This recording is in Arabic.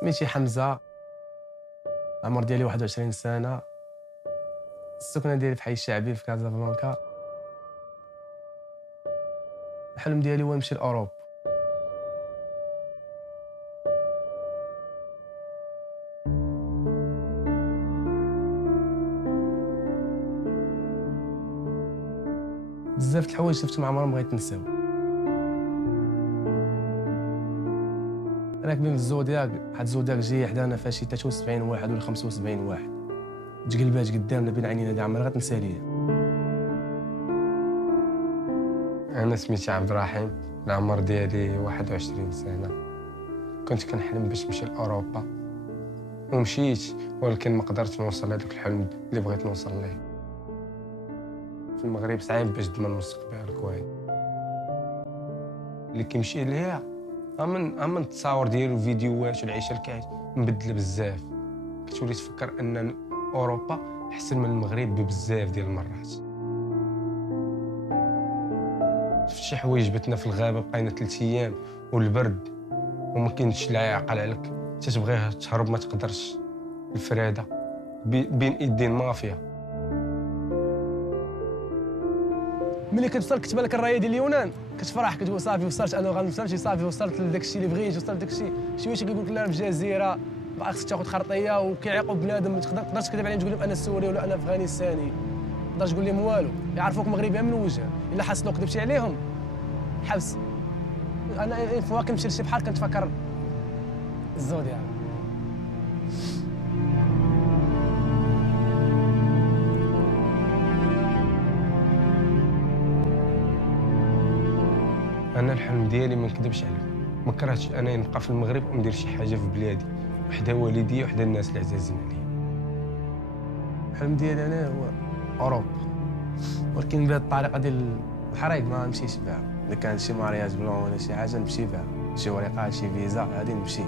سميتي حمزة، العمر ديالي 21 سنة، السكنة ديالي في حي الشعبي في كازابلانكا. الحلم ديالي هو نمشي لأوروبا. بزاف د الحوايج شفتهم ما عمرهم بغيت نساو. راكبين في الزودياك، واحد الزودياك جاي حدانا فيها شي 73 واحد ولا 75 واحد، تقلبات قدامنا بين عينينا كاع ما غتنسى ليا. أنا سميتي عبد الرحيم، العمر ديالي 21 سنة. كنت كنحلم باش نمشي لأوروبا ومشيت، ولكن ما قدرتش نوصل لهذاك الحلم اللي بغيت نوصل ليه. في المغرب صعيب باش تضمن مستقبل كويس. اللي كيمشي ليها من التصاور ديالو والفيديوهات والعيشه الكاش مبدله بزاف، كتولي تفكر ان اوروبا احسن من المغرب بزاف ديال المرات. شفت شي حوايج جبتنا في الغابه، بقينا 3 ايام والبرد وما كاينش لا يعقل عليك، تتبغي تهرب ما تقدرش. الفراده بين ايدين مافيا. ملي كتوصل كتبان لك الرايه ديال اليونان كتفرح، كتقول صافي وصلت، انا غنوصل شي صافي وصلت لداك الشيء اللي بغيت، وصلت لداك الشيء. شي كيقول لك لا في الجزيره باغي خصك تاخذ خرطيه، وكيعيقوا بنادم ما تقدرش تكذب عليهم تقول لهم انا سوري ولا انا افغانستاني، ما تقدرش تقول لهم والو، يعرفوك مغربي من وجه. الا حصلوا كذبتي عليهم حبس. انا فوا كنمشي لشي بحر كنتفكر الزودياك. انا الحلم ديالي ما نكذبش عليك، ما كرهتش انا نبقى في المغرب وندير شي حاجه في بلادي وحدا والديا وحدا الناس اللي عزازين عليا. الحلم ديالي انا هو اوروبا، ولكن بهذه الطريقه ديال الحرايق ما نمشيش بها. الا كان شي مارياج بلون ولا شي حاجه نمشي بها، شي وريقات شي فيزا غادي نمشي.